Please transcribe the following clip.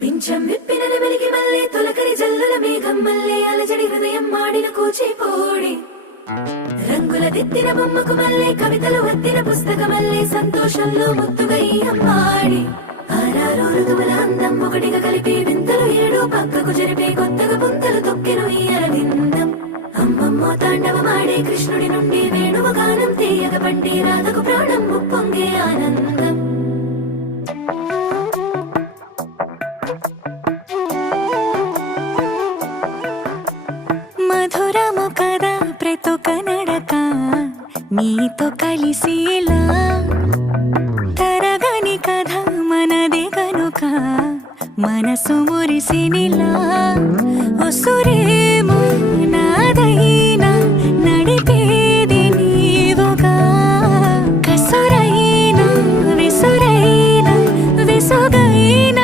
పింఛం విప్పిన నెమలికి మల్లె తొలకరి జల్లుల మేఘం మల్లె అలజడి హృదయం మాడిన కూచిపోడి రంగుల దిద్దిన బొమ్మకు మల్లె కవితలు వద్దిన పుస్తక మల్లె సంతోషంలో ముద్దుగా ఈ అమ్మాడి ఆరారు ఋతువుల అందం ఒకటిగా కలిపి వింతలు ఏడు పక్కకు జరిపే కొత్తగా పుంతలు తొక్కెను ఈ అరవిందం అమ్మమ్మో తాండవమాడే కృష్ణుడి నుండి వేణువ గానం తీయగ పండి రాధకు ప్రాణం ముప్పొంగే ఆనందం మధురము కదా ప్రతొక నడక నీతో కలిసేలా తరగని కథ మనదే కనుక మనసు మురిసినిలా ఉసురేమో